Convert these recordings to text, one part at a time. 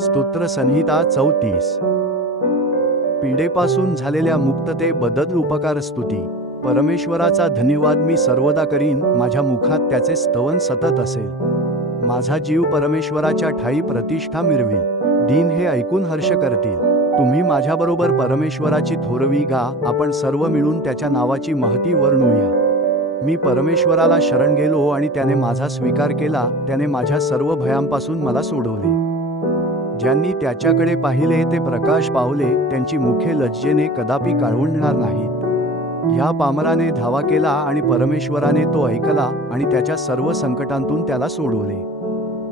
स्तोत्र संहिता 34. पीडेपासून झालेल्या मुक्ततेबद्दल उपकार स्तुती. परमेश्वराचा धन्यवाद मी सर्वदा करीन, माझ्या मुखात त्याचे स्तवन सतत असेल. माझा जीव परमेश्वराच्या ठायी प्रतिष्ठा मिरवील. दीन हे ऐकून हर्ष करतील. तुम्ही माझ्याबरोबर परमेश्वराची थोरवी गा, आपण सर्व मिळून त्याच्या नावाची महती वर्णूया. मी परमेश्वराला शरण गेलो आणि त्याने माझा स्वीकार केला. त्याने माझ्या सर्व भयांपासून मला सोडवले. ज्यांनी त्याच्याकडे पाहिले ते प्रकाश पावले, त्यांची मुखे लज्जेने कदापि काळवंडणार नाहीत. या पामराने धावा केला आणि परमेश्वराने तो ऐकला आणि त्याच्या सर्व संकटांतून त्याला सोडवले.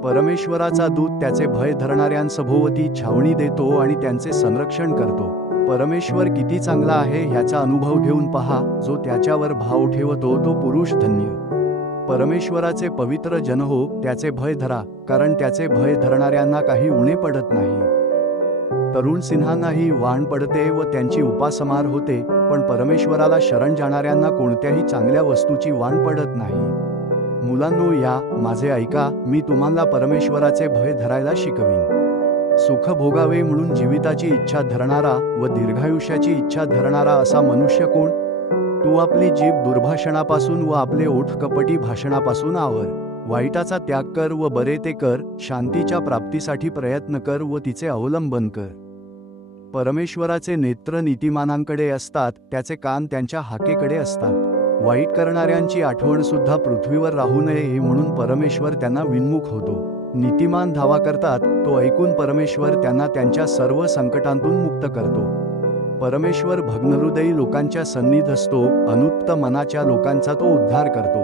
परमेश्वराचा दूत त्याचे भय धरणाऱ्यांसभोवती छावणी देतो आणि त्यांचे संरक्षण करतो. परमेश्वर किती चांगला आहे ह्याचा अनुभव घेऊन पहा. जो त्याच्यावर भाव ठेवतो तो पुरुष धन्य. परमेश्वराचे पवित्र जन हो, त्याचे भय धरा, कारण त्याचे भय धरणाऱ्यांना काही उणे पडत नाही. तरुण सिंहांनाही वाण पडते व त्यांची उपासमार होते, पण परमेश्वराला शरण जाणाऱ्यांना कोणत्याही चांगल्या वस्तूची वाण पडत नाही. मुलांनो, या माझे ऐका, मी तुम्हाला परमेश्वराचे भय धरायला शिकवीन. सुख भोगावे म्हणून जीविताची इच्छा धरणारा व दीर्घायुष्याची इच्छा धरणारा असा मनुष्य कोण? तू आपली जीभ दुर्भाषणापासून व आपले ओठ कपटी भाषणापासून आवर. वाईटाचा त्याग कर व बरे ते कर. शांतीच्या प्राप्तीसाठी प्रयत्न कर व तिचे अवलंबन कर. परमेश्वराचे नेत्र नीतिमानांकडे असतात, त्याचे कान त्यांच्या हाकेकडे असतात. वाईट करणाऱ्यांची आठवण सुद्धा पृथ्वीवर राहू नये म्हणून परमेश्वर त्यांना विन्मुख होतो. नीतिमान धावा करतात, तो ऐकून परमेश्वर त्यांना त्यांच्या सर्व संकटांतून मुक्त करतो. परमेश्वर भग्नहृदयी लोकांच्या सन्निध असतो, अनुत्त मनाच्या लोकांचा तो उद्धार करतो.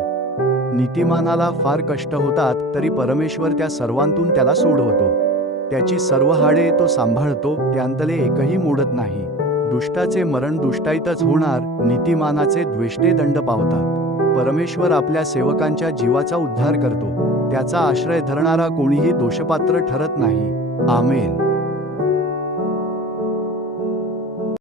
नीतिमानाला फार कष्ट होतात, तरी परमेश्वर त्या सर्वांतून त्याला सोडवतो. त्याची सर्व हाडे तो सांभाळतो, त्यांतले एकही मोडत नाही. दुष्टाचे मरण दुष्टाईतच होणार, नीतिमानाचे द्वेष्टे दंड पावतात. परमेश्वर आपल्या सेवकांच्या जीवाचा उद्धार करतो. त्याचा आश्रय धरणारा कोणीही दोषपात्र ठरत नाही. आमेन.